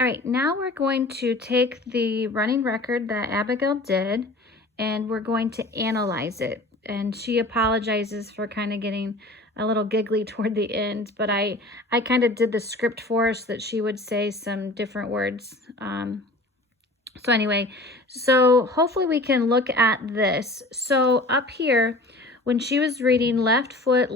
All right, now we're going to take the running record that Abigail did, and we're going to analyze it. And she apologizes for kind of getting a little giggly toward the end, but I kind of did the script for her so that she would say some different words. So anyway, so hopefully we can look at this. So up here, when she was reading left foot,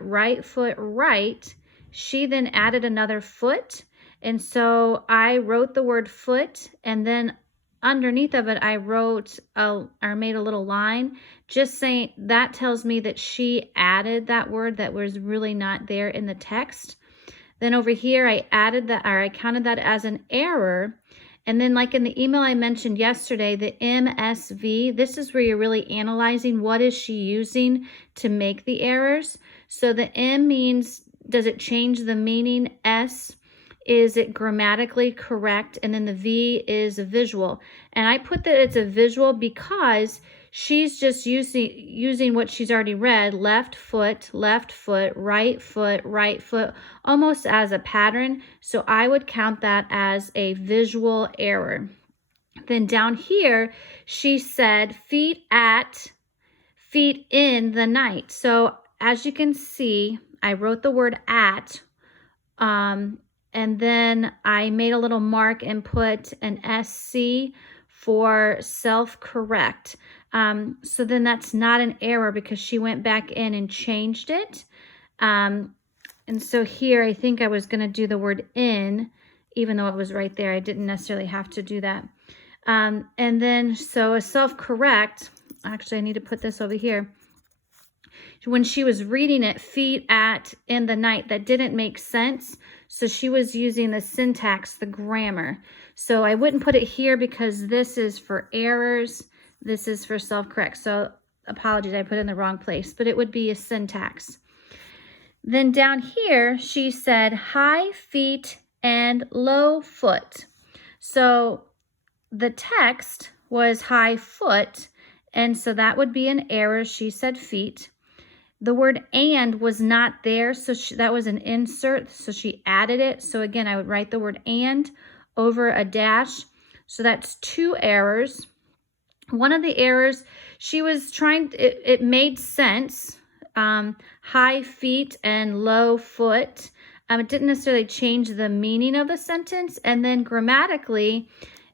right, she then added another foot. And so I wrote the word foot, and then underneath of it, I wrote or made a little line, just saying that tells me that she added that word that was really not there in the text. Then over here, I added that, or I counted that as an error. And then like in the email I mentioned yesterday, the MSV, this is where you're really analyzing what is she using to make the errors. So the M means, does it change the meaning? S, is it grammatically correct? And then the V is a visual. And I put that it's a visual because she's just using what she's already read, left foot, right foot, almost as a pattern. So I would count that as a visual error. Then down here, she said feet in the night. So as you can see, I wrote the word at, and then I made a little mark and put an SC for self-correct. So then that's not an error because she went back in and changed it. And so here I think I was going to do the word in, even though it was right there. I didn't necessarily have to do that. And then so a self-correct, actually I need to put this over here. When she was reading it, feet at in the night, that didn't make sense. So she was using the syntax, the grammar. So I wouldn't put it here because this is for errors. This is for self-correct. So apologies, I put it in the wrong place, but it would be a syntax. Then down here, she said high feet and low foot. So the text was high foot, and so that would be an error. She said feet. The word and was not there, so that was an insert, so she added it. So again, I would write the word and over a dash. So that's two errors. One of the errors, she was trying, it made sense, high feet and low foot. It didn't necessarily change the meaning of the sentence. And then grammatically,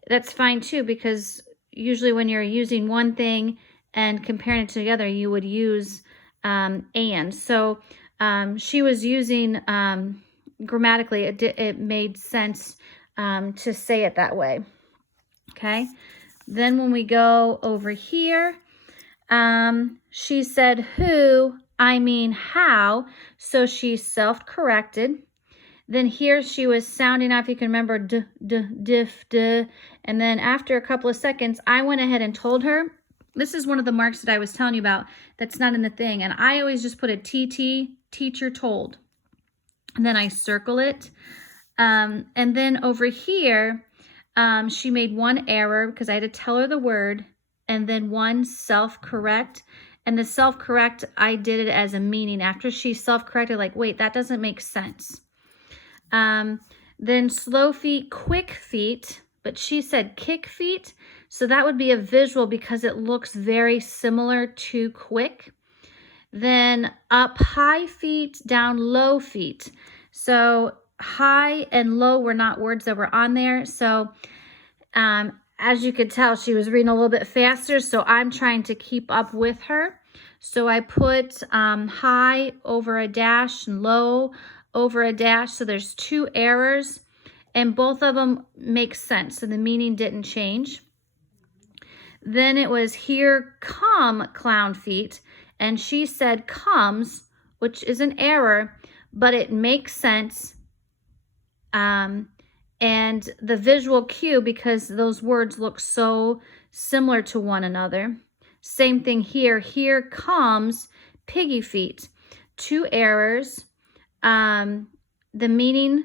that's fine too, because usually when you're using one thing and comparing it together, you would use and. So she was using, grammatically, it made sense to say it that way. Okay. Then when we go over here, she said who, I mean how. So she self-corrected. Then here she was sounding off, you can remember d, diff, d. And then after a couple of seconds, I went ahead and told her, this is one of the marks that I was telling you about that's not in the thing. And I always just put a TT, teacher told. And then I circle it. And then over here, she made one error because I had to tell her the word, and then one self-correct. And the self-correct, I did it as a meaning. After she self-corrected, like, wait, that doesn't make sense. Then slow feet, quick feet, but she said kick feet. So that would be a visual because it looks very similar to quick. Then up high feet, down low feet. So high and low were not words that were on there. So as you could tell, she was reading a little bit faster. So I'm trying to keep up with her. So I put high over a dash and low over a dash. So there's two errors and both of them make sense. So the meaning didn't change. Then it was here come clown feet. And she said comes, which is an error, but it makes sense. And the visual cue, because those words look so similar to one another. Same thing here. Here comes piggy feet. Two errors. The meaning,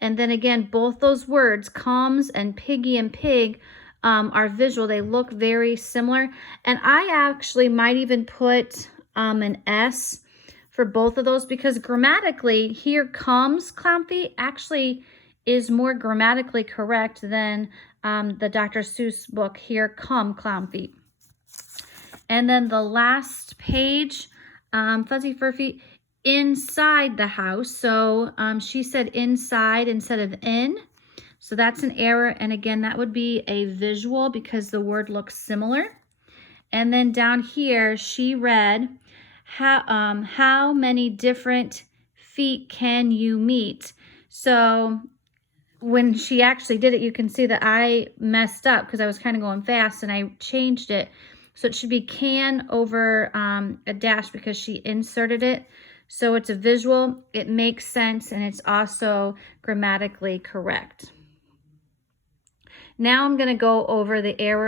and then again, both those words, comes and piggy and pig, are visual. They look very similar. And I actually might even put an S for both of those because grammatically, here comes clown feet actually is more grammatically correct than the Dr. Seuss book, Here Come Clown Feet. And then the last page, Fuzzy Fur Feet, inside the house. So she said inside instead of in. So that's an error. And again, that would be a visual because the word looks similar. And then down here, she read, how many different feet can you meet? So when she actually did it, you can see that I messed up because I was kind of going fast and I changed it. So it should be can over a dash because she inserted it. So it's a visual, it makes sense, and it's also grammatically correct. Now I'm going to go over the errors